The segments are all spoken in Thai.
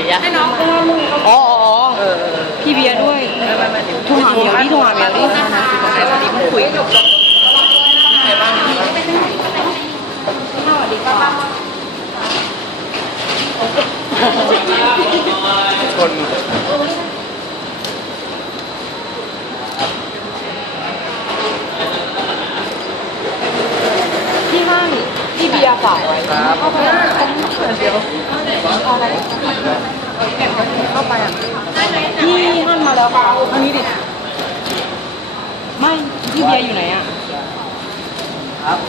ยๆอะอ๋ออ๋ออ๋อเออเออพี่เบียร์ด้วยไม่ไม่ไม่เดี๋ยวโทรหาเหมียวดิโทรหาเหมียวดิแต่วันนี้เพิ่งคุยจบใครบ้าง คน พี่ห้างพี่เบียร์ ฝากไว้ครับเข้าไปอะเดี๋ยวอะไรเข้าไปอะพี่ห้างมาแล้วค่ะอันนี้ดิไม่พี่เบียร์อยู่ไหนอะ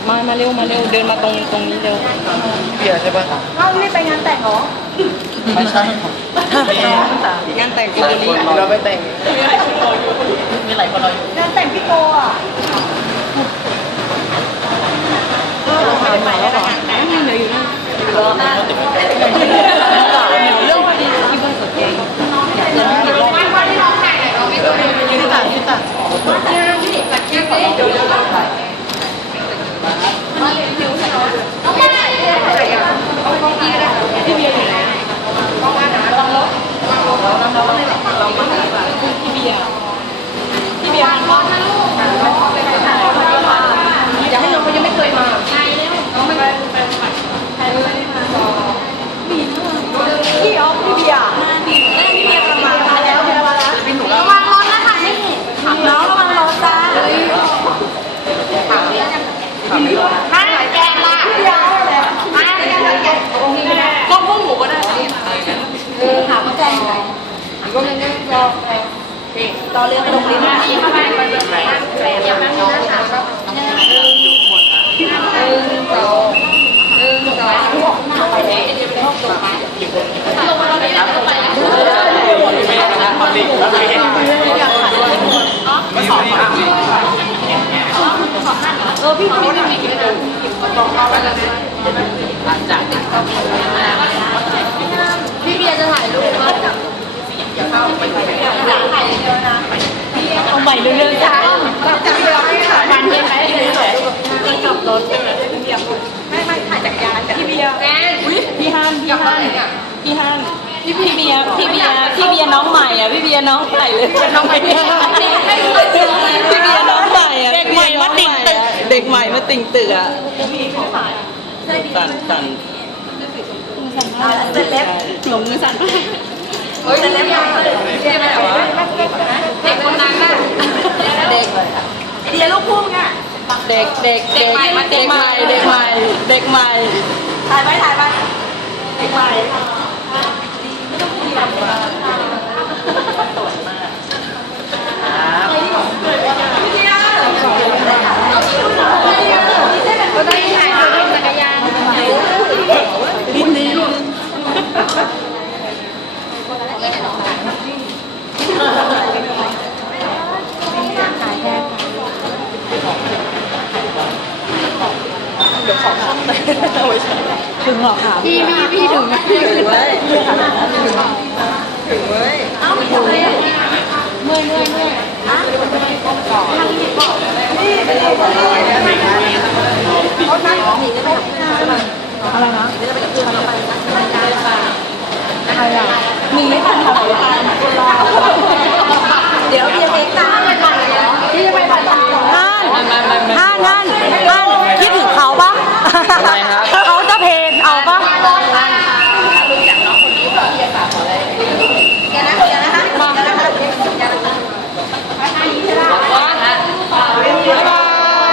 มามาเร็วมาเร็วเดินมาตรงตรงนี้เร็วเบียร์ใช่ปะอ้าวไม่ไปงานแต่งเหรอไม่ใช่งานแต่งกิโลลีเราไปแต่งมีหลายคนรออยู่งานแต่งพี่โกอะไม่ได้ไปแล้วเหรอไม่เหลืออยู่นั่นเหนียวเรื่องพอดีที่เบิ้ลสดเองอยากเจอพี่รอบ ยืนต่างยืนต่าง พี่เบียร์อยู่ไหนพี่เบียร์พี่เบียร์ทานข้าวอยากให้น้องเขายังไม่เคยมาพี่ออฟพี่เบียร์พี่เบียร์กำลังมาแล้วเบียร์มาแล้ว ระวังรถนะคะนี่น้องระวังรถจ้าไม่แกงล่ะ พี่เบียร์เอาอะไร ไม่แกงแกง ก็พวกหมูก็ได้ ถามว่าแกงอะไร ก็ไม่ได้รอ รอเรือไปลงลิ้นนะนี่เข้าไปไปเรือไปอย่างนั้นนะถามว่าหนึ่งสองหนึ่งสองไปเลยเดี๋ยวไปองลงมาลงมาตอนนี้ล้วไปไม่ได้นะคนดิแล้วไม่เห็นม่สองฝั่งเออพี่เขาไม่ได้มีเลยจากพี่เบียร์จะถ่ายรูปว่าอย่าเข้าไป ถ่ายถ่ายเยอะนะเอาใหม่เรื่อยๆจ้าจะพี่เราให้ถ่ายมันใช่ไหมจะกลับรถใช่ไหมไม่ไม่ถ่ายจักรยานพี่เบียร์แอนพี่ฮันพี่ฮันพี่ฮันพี่พี่เบียร์พี่เบียร์พี่เบียร์น้องใหม่อะพี่เบียร์น้องใหม่เลยน้องใหม่พี่เบียร์น้องใหม่อะเด็กใหม่มาติ่งตึกเด็กใหม่มาติ่งตึกอะสั่นสั่นเสร็จแล้วหลงมือสั่น เฮ้ยเสร็จแล้วยังเรียกอะไรวะเด็กคนนั้นน่ะเด็กเดียลูกพุ่งอะเด็กเด็กเด็กเด็กใหม่เด็กใหม่เด็กใหม่ถ่ายไปถ่ายไปเด็กใหม่ก็ได้ถ่ายรูปจักรยาน ถึงหรอค่ะพี่พี่พี่ถึงไหมถึงเว้ยถึงเว้ยเอ้าไม่ทำอะไรอะเมื่อยเมื่อยเมื่อยอะทางนี้บอกเขานั่งหนีจะไปกับเพื่อนใช่ไหม อะไรนะ จะไปกับเพื่อนเราไปรายการป่ะ ใครอะหนึ่งไม่ทันทำทาน เดี๋ยวเบียร์เองตามไปก่อนเลยพี่จะไปถ่ายต่อ ฮัน ไม่ไม่ไม่ไม่ ฮันฮันฮันคิดถึงเขาปะ อะไรครับ เขาจะเพนเอาปะ อย่านะอย่านะคะอย่านะคะอย่านะคะ บ๊ายบาย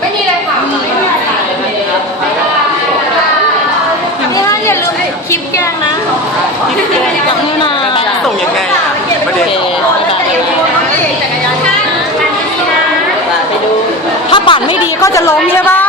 ไม่มีอะไรค่ะ พี่ฮันอย่าลืมคลิปแกงนะกับนี่นา ส่งยังไงอะประเด็น ถ้า ปั่นไม่ดีก็จะล้มใช่ปะ